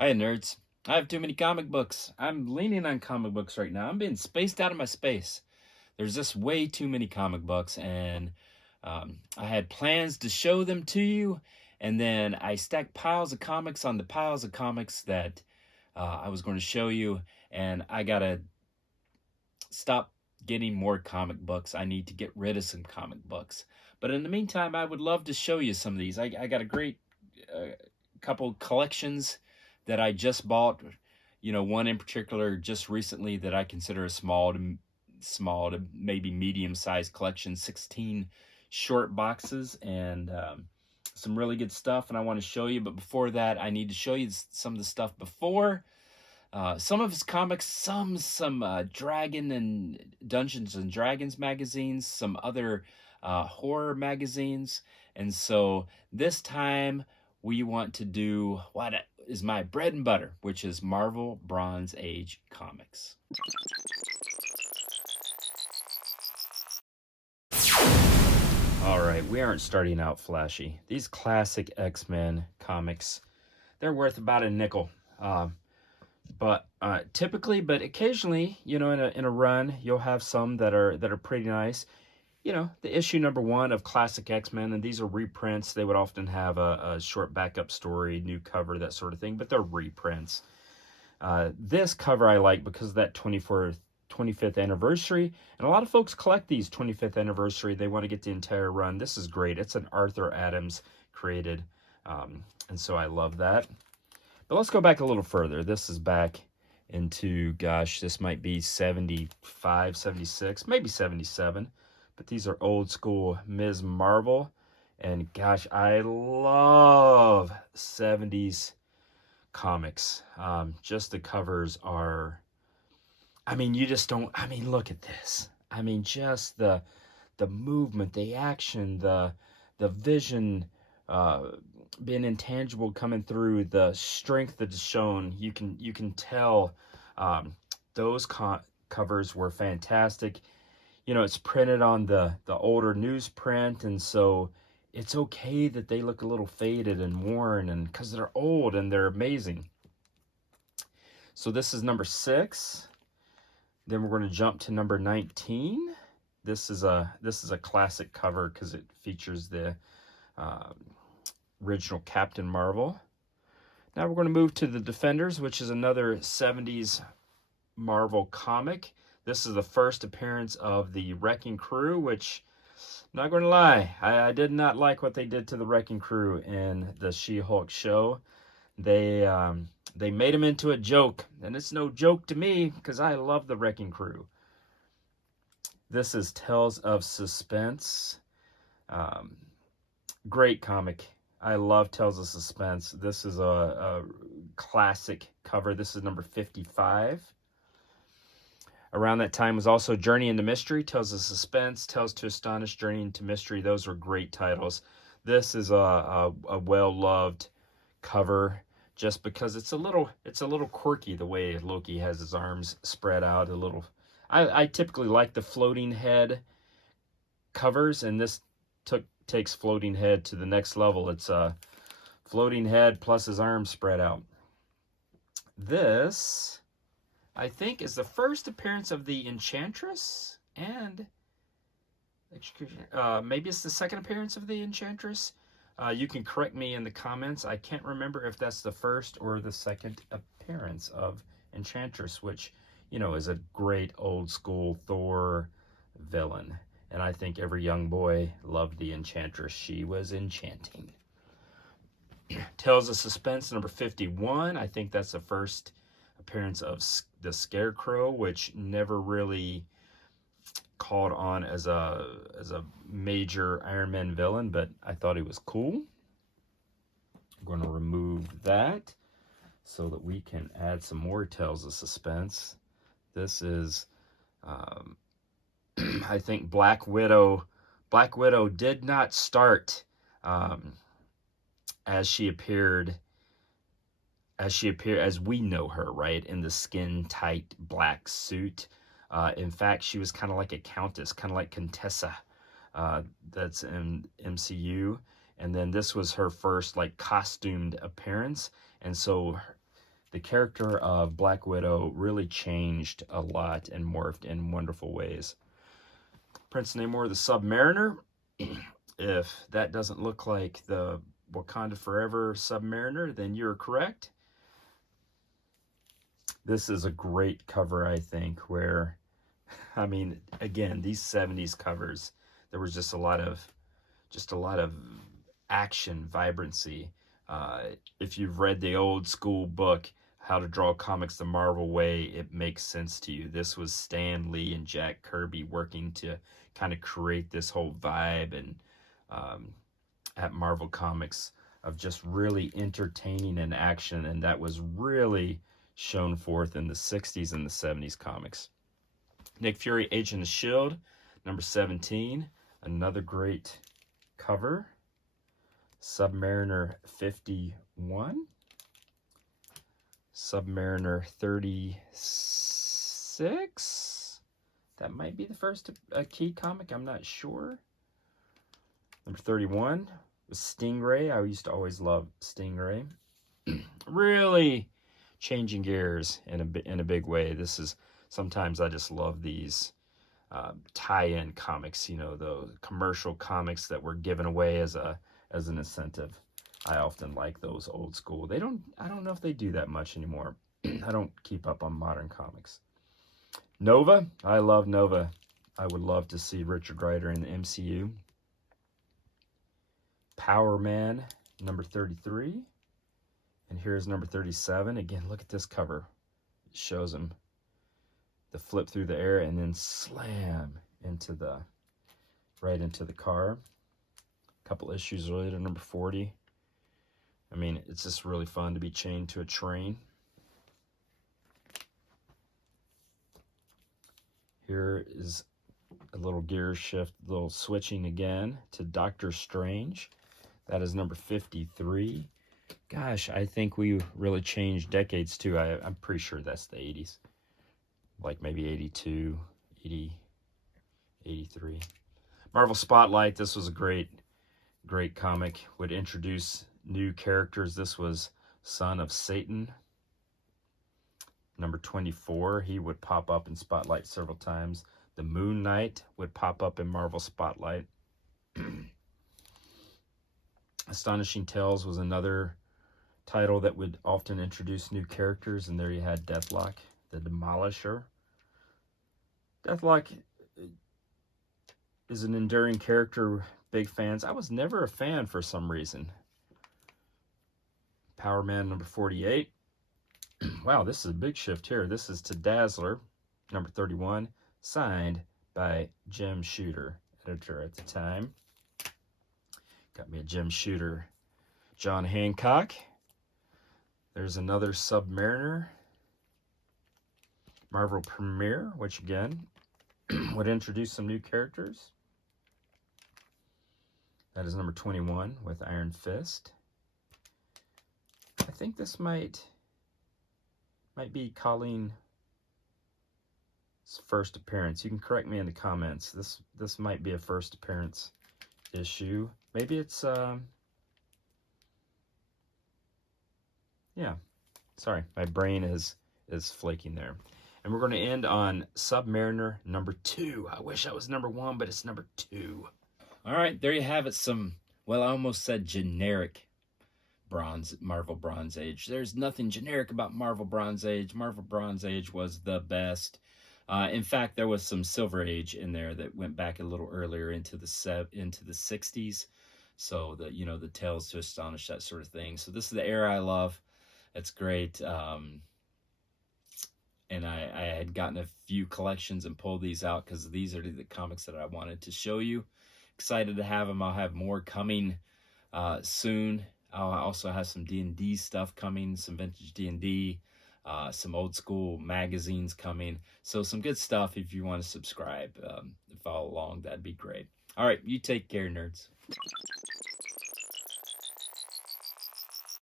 Hi, nerds. I have too many comic books. I'm leaning on comic books right now. I'm being spaced out of my space. There's just way too many comic books, and I had plans to show them to you, and then I stacked piles of comics on the piles of comics that I was going to show you, and I gotta stop getting more comic books. I need to get rid of some comic books. But in the meantime, I would love to show you some of these. I got a great couple collections that I just bought. You know, one in particular just recently that I consider a small to maybe medium sized collection. 16 short boxes and some really good stuff. And I want to show you. But before that, I need to show you some of the stuff before. Some of his comics, some Dragon and Dungeons and Dragons magazines, some other horror magazines. And so this time we want to do what is my bread and butter, which is Marvel Bronze Age comics. All right, we aren't starting out flashy. These classic X-Men comics, they're worth about a nickel. But occasionally, you know, in a run, you'll have some that are pretty nice. You know, the issue #1 of classic X-Men, and these are reprints. They would often have a short backup story, new cover, that sort of thing, but they're reprints. This cover I like because of that 25th anniversary, and a lot of folks collect these 25th anniversary. They want to get the entire run. This is great. It's an Arthur Adams created, and so I love that. But let's go back a little further. This is back into, gosh, this might be 75, 76, maybe 77. But these are old school Ms. Marvel. And gosh, I love 70s comics. Just the covers are, I mean, you just don't, I mean, look at this. I mean, just the movement, the action, the vision, being intangible coming through, the strength that is shown. You can tell those covers were fantastic. You know, it's printed on the older newsprint, and so it's okay that they look a little faded and worn, and because they're old and they're amazing. So this is number 6. Then we're going to jump to number 19. This is a classic cover because it features the original Captain Marvel. Now we're going to move to the Defenders, which is another 70s Marvel comic. This is the first appearance of the Wrecking Crew, which, I'm not going to lie, I did not like what they did to the Wrecking Crew in the She-Hulk show. They made him into a joke, and it's no joke to me because I love the Wrecking Crew. This is Tales of Suspense. Great comic. I love Tales of Suspense. This is a classic cover. This is number 55. Around that time was also Journey into Mystery, Tales of Suspense, Tales to Astonish, Journey into Mystery. Those were great titles. This is a well-loved cover just because it's a little quirky the way Loki has his arms spread out a little. I typically like the floating head covers, and this takes floating head to the next level. It's a floating head plus his arms spread out. This, I think, is the first appearance of the Enchantress, and maybe it's the second appearance of the Enchantress. You can correct me in the comments. I can't remember if that's the first or the second appearance of Enchantress, which, you know, is a great old school Thor villain. And I think every young boy loved the Enchantress. She was enchanting. Tales of Suspense, number 51. I think that's the first appearance of the Scarecrow, which never really called on as a major Iron Man villain, but I thought he was cool. I'm going to remove that so that we can add some more Tales of Suspense. This is I think Black Widow did not start as we know her, right, in the skin tight black suit. In fact, she was kind of like a countess, kind of like Contessa, that's in MCU. And then this was her first like costumed appearance, and so the character of Black Widow really changed a lot and morphed in wonderful ways. Prince Namor the Submariner. If that doesn't look like the Wakanda Forever Submariner, then you're correct. This is a great cover, I think, where, I mean, again, these 70s covers, there was just a lot of action, vibrancy. If you've read the old school book, How to Draw Comics the Marvel Way, it makes sense to you. This was Stan Lee and Jack Kirby working to kind of create this whole vibe and at Marvel Comics of just really entertaining and action, and that was really shown forth in the 60s and the 70s comics. Nick Fury, Agent of S.H.I.E.L.D., number 17, another great cover. Submariner 51, Submariner 36, that might be the first key comic, I'm not sure. Number 31 was Stingray. I used to always love Stingray. Really changing gears in a big way. This is, sometimes I just love these tie-in comics, you know, the commercial comics that were given away as an incentive. I often like those old school. I don't know if they do that much anymore. I don't keep up on modern comics. Nova, I love Nova. I would love to see Richard Rider in the MCU. Power Man, number 33. And here's number 37. Again, look at this cover. It shows him the flip through the air and then slam right into the car. A couple issues later, number 40. I mean, it's just really fun to be chained to a train. Here is a little gear shift, a little switching again to Doctor Strange. That is number 53. Gosh, I think we really changed decades too. I'm pretty sure that's the 80s. Like maybe 82, 80, 83. Marvel Spotlight, this was a great comic. Would introduce new characters. This was Son of Satan. Number 24, he would pop up in Spotlight several times. The Moon Knight would pop up in Marvel Spotlight. Astonishing Tales was another title that would often introduce new characters, and there you had Deathlock, the Demolisher. Deathlock is an enduring character, big fans. I was never a fan for some reason. Power Man, number 48. Wow, this is a big shift here. This is to Dazzler, number 31, signed by Jim Shooter, editor at the time. Got me a Jim Shooter. John Hancock. There's another Submariner. Marvel Premiere, which again would introduce some new characters. That is number 21 with Iron Fist. I think this might be Colleen's first appearance. You can correct me in the comments. This might be a first appearance issue. Maybe it's yeah. Sorry, my brain is flaking there. And we're going to end on Submariner number 2. I wish I was number 1, but it's number 2. All right, there you have it. Some, well, I almost said generic Marvel Bronze Age. There's nothing generic about Marvel Bronze Age. Marvel Bronze Age was the best. In fact, there was some Silver Age in there that went back a little earlier into the 60s. So the Tales to Astonish, that sort of thing. So this is the era I love. It's great. And I had gotten a few collections and pulled these out because these are the comics that I wanted to show you. Excited to have them. I'll have more coming soon. I'll also have some D&D stuff coming, some vintage D&D, some old school magazines coming. So some good stuff if you want to subscribe and follow along. That'd be great. All right, you take care, nerds.